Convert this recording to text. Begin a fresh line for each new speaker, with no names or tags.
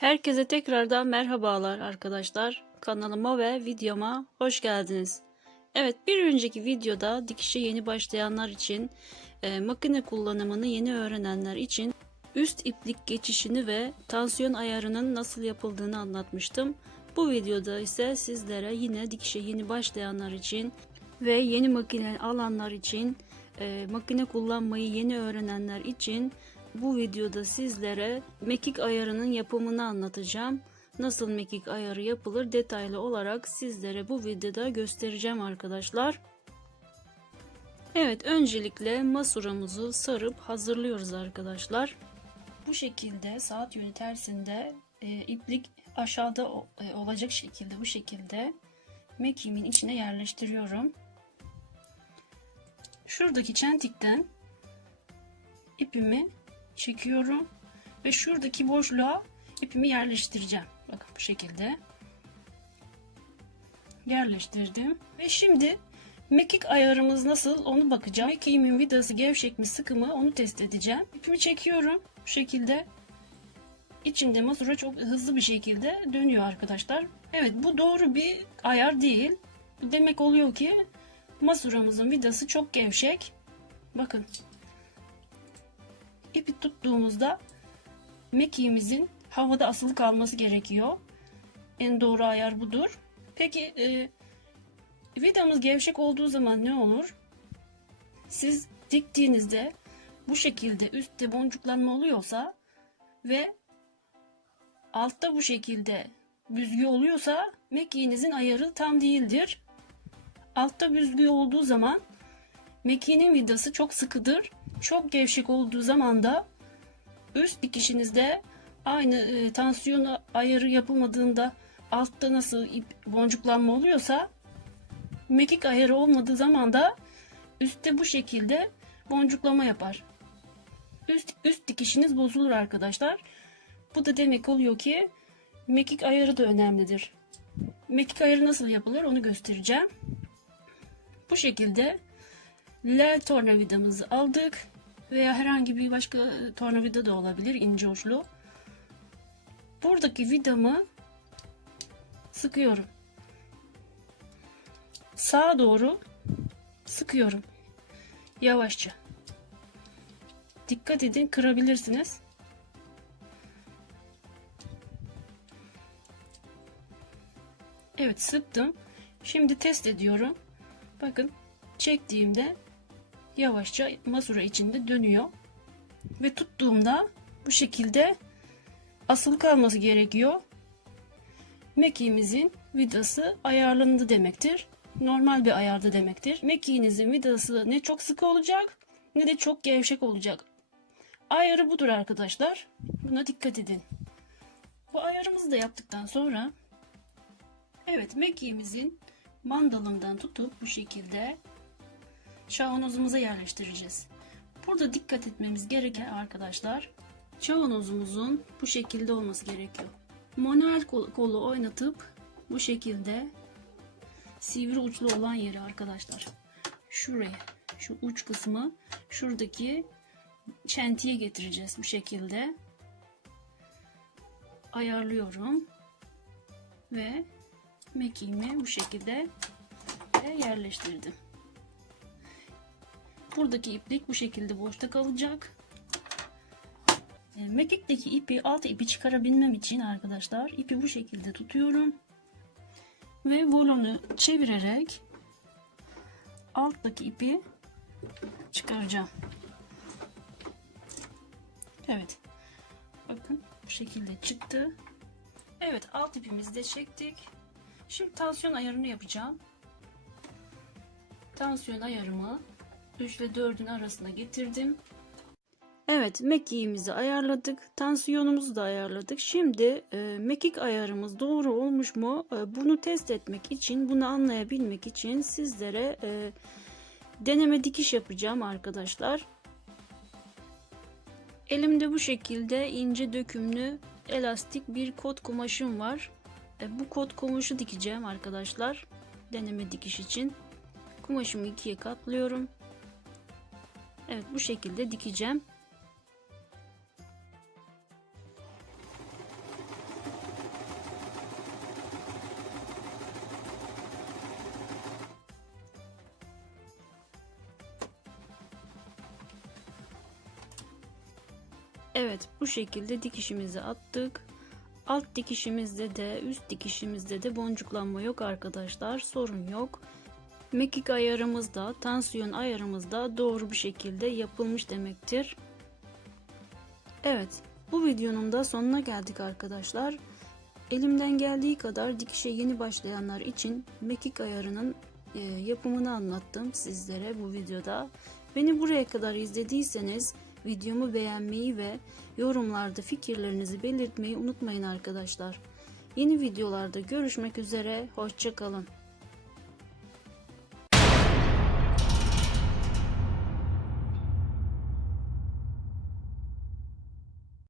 Herkese tekrardan merhabalar arkadaşlar. Kanalıma ve videoma hoş geldiniz. Evet bir önceki videoda dikişe yeni başlayanlar için, e, makine kullanımını yeni öğrenenler için üst iplik geçişini ve tansiyon ayarının nasıl yapıldığını anlatmıştım. Bu videoda ise sizlere yine dikişe yeni başlayanlar için ve yeni makine alanlar için, e, makine kullanmayı yeni öğrenenler için bu videoda sizlere mekik ayarının yapımını anlatacağım. Nasıl mekik ayarı yapılır detaylı olarak sizlere bu videoda göstereceğim arkadaşlar. Evet öncelikle masuramızı sarıp hazırlıyoruz arkadaşlar. Bu şekilde saat yönü tersinde e, iplik aşağıda e, olacak şekilde bu şekilde mekiğimin içine yerleştiriyorum. Şuradaki çentikten ipimi çekiyorum ve şuradaki boşluğa ipimi yerleştireceğim. Bakın bu şekilde yerleştirdim ve şimdi mekik ayarımız nasıl onu bakacağım. Mekiğimin vidası gevşek mi sıkı mı onu test edeceğim. İpimi çekiyorum bu şekilde. İçinde masura çok hızlı bir şekilde dönüyor arkadaşlar. Evet bu doğru bir ayar değil. Demek oluyor ki masuramızın vidası çok gevşek. Bakın ipi tuttuğumuzda mekiğimizin havada asılı kalması gerekiyor. En doğru ayar budur. Peki e, vidamız gevşek olduğu zaman ne olur? Siz diktiğinizde bu şekilde üstte boncuklanma oluyorsa ve altta bu şekilde büzgü oluyorsa mekiğinizin ayarı tam değildir. Altta büzgü olduğu zaman mekiğinin vidası çok sıkıdır. Çok gevşek olduğu zaman da üst dikişinizde aynı e, tansiyon ayarı yapılmadığında altta nasıl ip boncuklanma oluyorsa mekik ayarı olmadığı zaman da üstte bu şekilde boncuklama yapar. Üst, üst dikişiniz bozulur arkadaşlar. Bu da demek oluyor ki mekik ayarı da önemlidir. Mekik ayarı nasıl yapılır onu göstereceğim. Bu şekilde L tornavidamızı aldık veya herhangi bir başka tornavida da olabilir ince uçlu. Buradaki vidamı sıkıyorum. Sağa doğru sıkıyorum. Yavaşça. Dikkat edin kırabilirsiniz. Evet sıktım. Şimdi test ediyorum. Bakın çektiğimde yavaşça masura içinde dönüyor. Ve tuttuğumda bu şekilde asılı kalması gerekiyor. Mekiğimizin vidası ayarlandı demektir. Normal bir ayarda demektir. Mekiğinizin vidası ne çok sıkı olacak ne de çok gevşek olacak. Ayarı budur arkadaşlar. Buna dikkat edin. Bu ayarımızı da yaptıktan sonra evet mekiğimizin mandalından tutup bu şekilde şavanozumuza yerleştireceğiz. Burada dikkat etmemiz gereken arkadaşlar şavanozumuzun bu şekilde olması gerekiyor. Manuel kol- kolu oynatıp bu şekilde sivri uçlu olan yeri arkadaşlar. Şuraya şu uç kısmı şuradaki çentiye getireceğiz bu şekilde. Ayarlıyorum. Ve mekiğimi bu şekilde yerleştirdim. Buradaki iplik bu şekilde boşta kalacak. E, Mekikteki ipi, alt ipi çıkarabilmem için arkadaşlar ipi bu şekilde tutuyorum. Ve volunu çevirerek alttaki ipi çıkaracağım. Evet. Bakın bu şekilde çıktı. Evet alt ipimizi de çektik. Şimdi tansiyon ayarını yapacağım. Tansiyon ayarımı 3 ile 4'ün arasına getirdim. Evet mekiğimizi ayarladık. Tansiyonumuzu da ayarladık. Şimdi e, mekik ayarımız doğru olmuş mu? E, bunu test etmek için, bunu anlayabilmek için sizlere e, deneme dikiş yapacağım arkadaşlar. Elimde bu şekilde ince dökümlü elastik bir kot kumaşım var. E, bu kot kumaşı dikeceğim arkadaşlar. Deneme dikiş için. Kumaşımı ikiye katlıyorum. Evet bu şekilde dikeceğim. Evet bu şekilde dikişimizi attık. Alt dikişimizde de üst dikişimizde de boncuklanma yok arkadaşlar. Sorun yok. Mekik ayarımız da tansiyon ayarımız da doğru bir şekilde yapılmış demektir. Evet bu videonun da sonuna geldik arkadaşlar. Elimden geldiği kadar dikişe yeni başlayanlar için mekik ayarının e, yapımını anlattım sizlere bu videoda. Beni buraya kadar izlediyseniz videomu beğenmeyi ve yorumlarda fikirlerinizi belirtmeyi unutmayın arkadaşlar. Yeni videolarda görüşmek üzere, hoşçakalın.